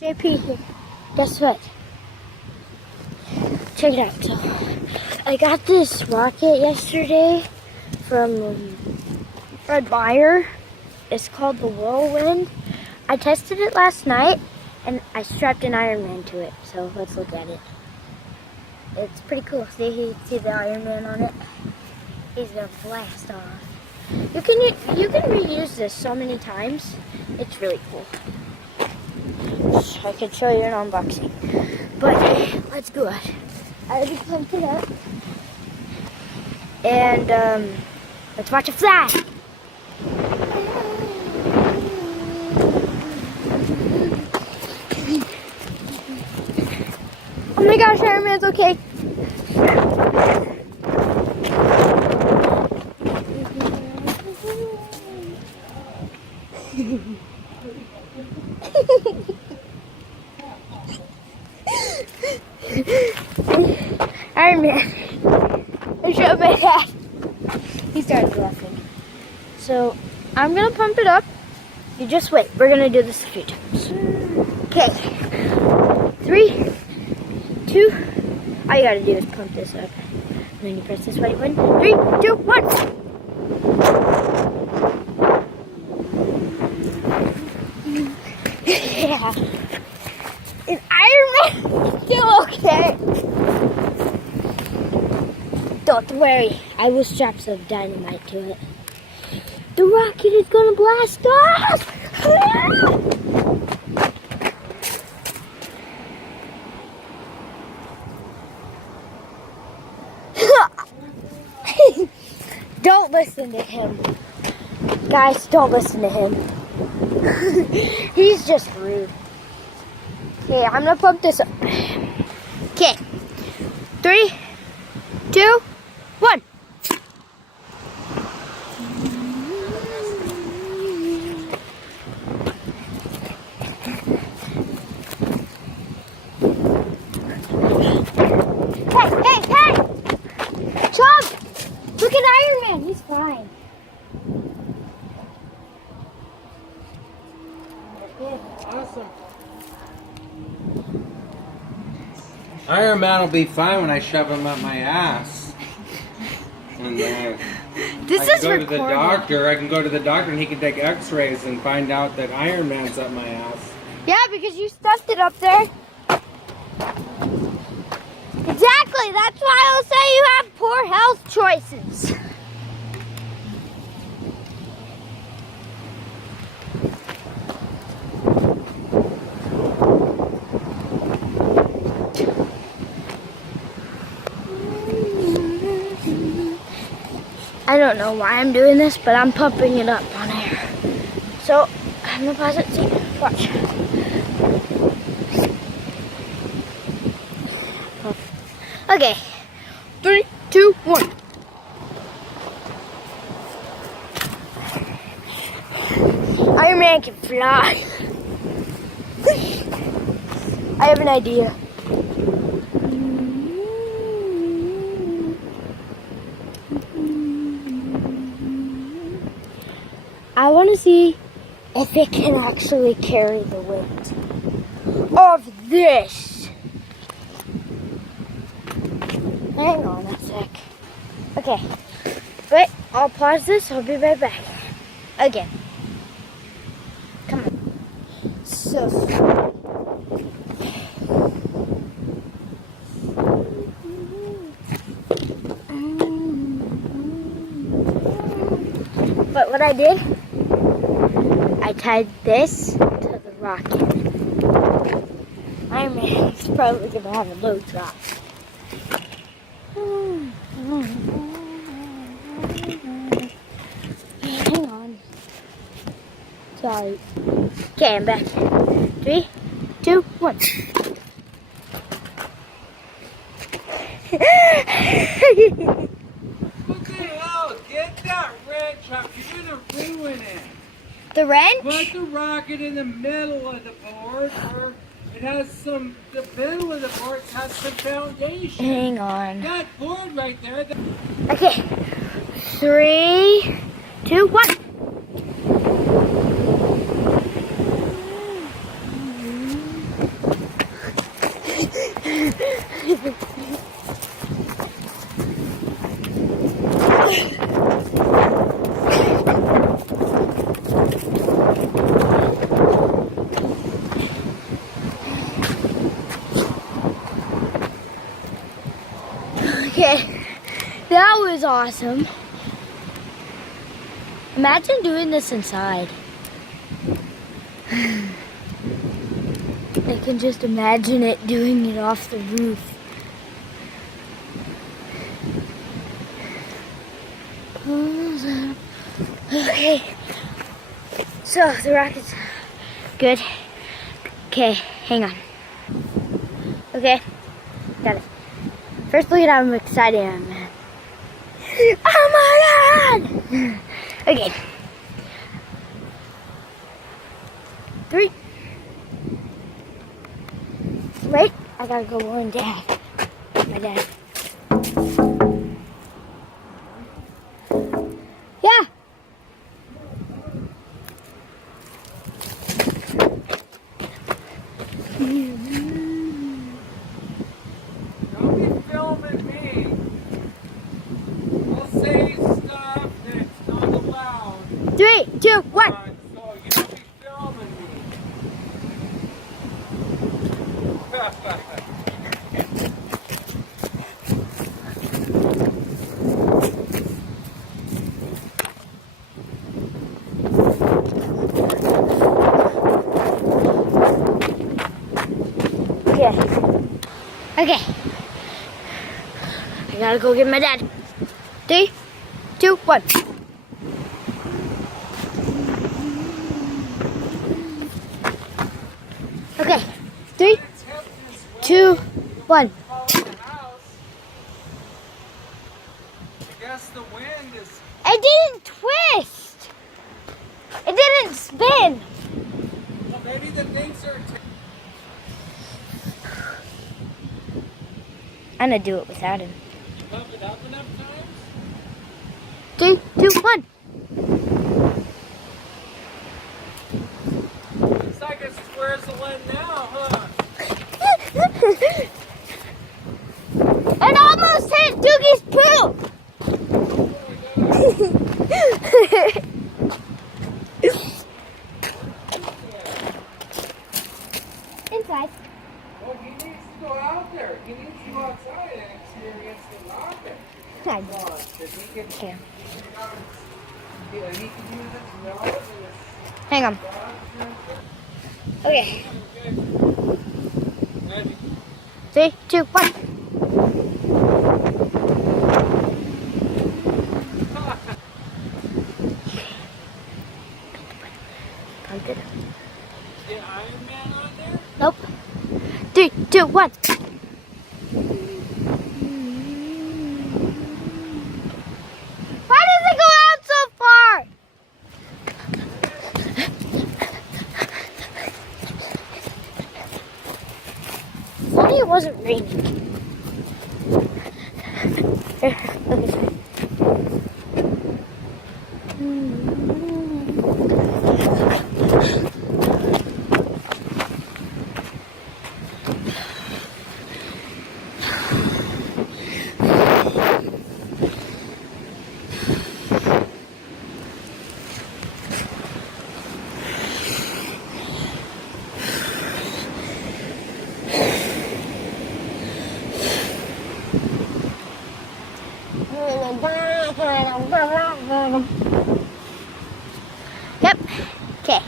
JP here. Guess what? Check it out. So, I got this rocket yesterday from Fred Meyer. It's called the Whirlwind. I tested it last night and I strapped an Iron Man to it. So let's look at it. It's pretty cool. See the Iron Man on it? He's gonna blast off. You can reuse this so many times. It's really cool. I can show you an unboxing. But let's go ahead. I already pumped it up. And let's watch it fly. Oh my gosh, Iron Man's okay. Iron Man. I showed my dad. He started laughing. So I'm gonna pump it up. You just wait. We're gonna do this a few times. Okay. 3, 2. All you gotta do is pump this up. And then you press this white one. 3, 2, 1. Yeah. Is Iron Man still okay? Don't worry, I will strap some dynamite to it. The rocket is gonna blast off! Don't listen to him. Guys, don't listen to him. He's just rude. Okay, I'm gonna pump this up. Okay. 3, 2, 1. Hey! Chomp! Look at Iron Man, he's fine. Awesome. Iron Man will be fine when I shove him up my ass. And This is recorded. I can go to the doctor and he can take x-rays and find out that Iron Man's up my ass. Yeah, because you stuffed it up there. Exactly, that's why I'll say you have poor health choices. I don't know why I'm doing this, but I'm pumping it up on air. So, I'm gonna pause it, see, watch. Okay, 3, 2, 1. Iron Man can fly. I have an idea. I want to see if it can actually carry the weight of this. Hang on a sec. Okay. Wait, I'll pause this. I'll be right back. Again. Come on. So slow. But what I did, I tied this to the rocket. Iron Man is probably going to have a low drop. Hang on. Sorry. Okay, I'm back. 3, 2, 1. What the hell? Get that wrench up. You're gonna ruin it. The wrench? Put the rocket in the middle of the board, or it has some. The middle of the board has some foundation. Hang on. That board right there. Okay. 3, 2, 1. Okay, that was awesome. Imagine doing this inside. I can just imagine it doing it off the roof. Okay, so the rocket's good. Okay, hang on. Okay, got it. First, look at how excited I am. Oh my God! Okay. 3. Wait, I gotta go warn Dad. My dad. Yeah. Don't be filming me. I'll say stuff that's not allowed. 3, 2, 1. So you don't be filming me. Okay. Okay. I gotta go get my dad. 3, 2, 1. Okay. 3, 2, 1. I guess the wind is. It didn't twist. It didn't spin. Well, maybe the things are. I'm gonna do it without him. Pump it up enough times? 3, 2, 1. It's like it's squares the land now, huh? It almost hit Doogie's poop. Inside. Well, he needs to go out there. He needs to go outside and experience the rocket. I Come on, 'cause he can. Okay. Yeah, he can use his nose and his. Hang on. Okay. Ready? 3, 2, 1. Pump it. Is Iron Man on there? Nope. 3, 2, 1. Why does it go out so far? Funny it wasn't raining. Here, look at this. Yep. Okay.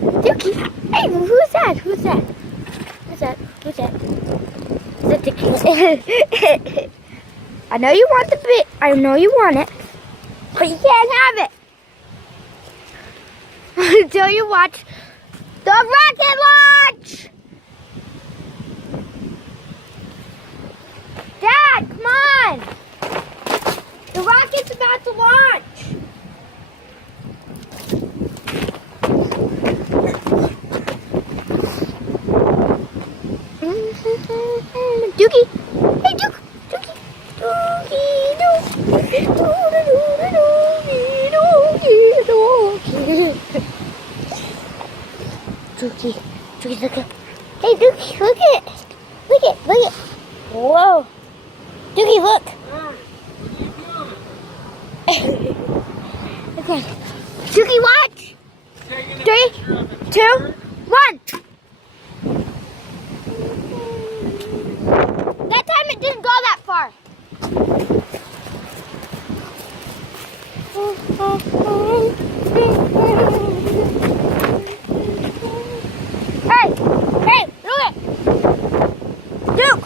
Dookie. Hey, who's that? Who's that? Who's that? Who's that? Is that Dookie? I know you want the bit. I know you want it, but you can't have it until you watch the rocket launch. Dad, come on! The rocket's about to launch. Dookie! Hey, Duke! Dookie! Dookie! Dookie! Dookie! Dookie! Dookie! Dookie! Hey, Dookie, look at it. Look at it. Look at it. Whoa. Dookie, look. Okay. Dookie, watch. 3, 2, 1. That time it didn't go that far. Hey, hey, look it. Duke.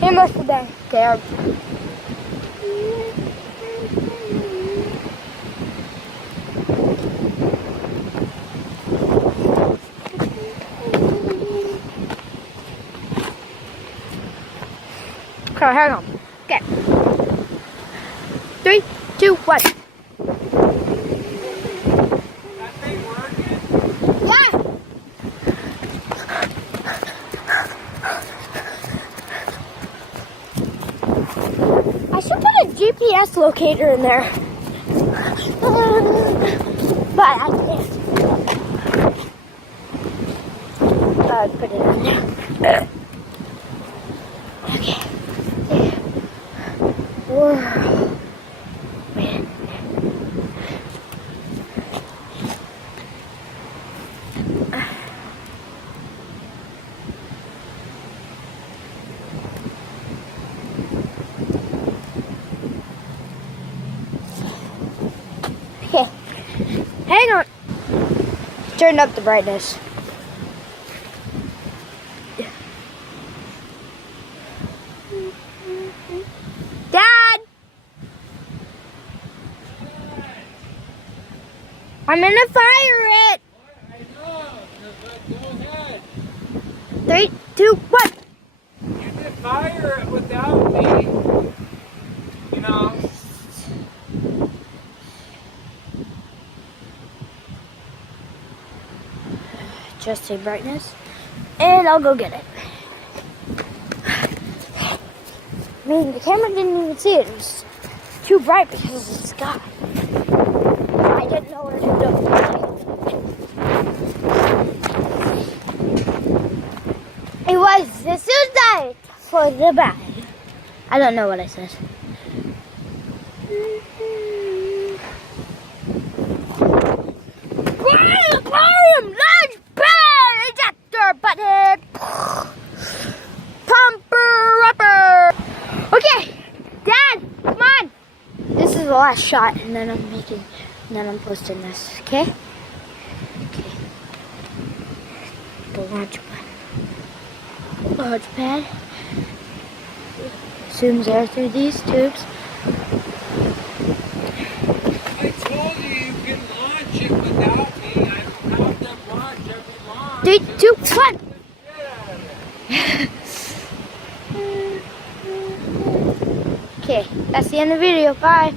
He must have been scared. Okay, hang on. Okay. 3, 2, 1. That thing working? Yeah. I should put a GPS locator in there. But I can't. I'll put it in there. Okay. Whoa. Man. Okay. Hang on. Turn up the brightness. Dad! I'm gonna fire it! I know. Go ahead. 3, 2, 1. You can fire it without me. You know. Just say brightness. And I'll go get it. I mean, the camera didn't even see it. It was too bright because of the sky. I didn't know where to go. It was the suicide for the bad. I don't know what I said. Aquarium, large bed, ejector button, pumper upper. Okay, Dad, come on. This is the last shot, and then I'm posting this. Okay. Okay. The launch button. Launch pad. Zooms air through these tubes. I told you you can launch it without me. I don't have to launch every launch. 3, 2, 1. Get out of it. Okay, that's the end of the video. Bye.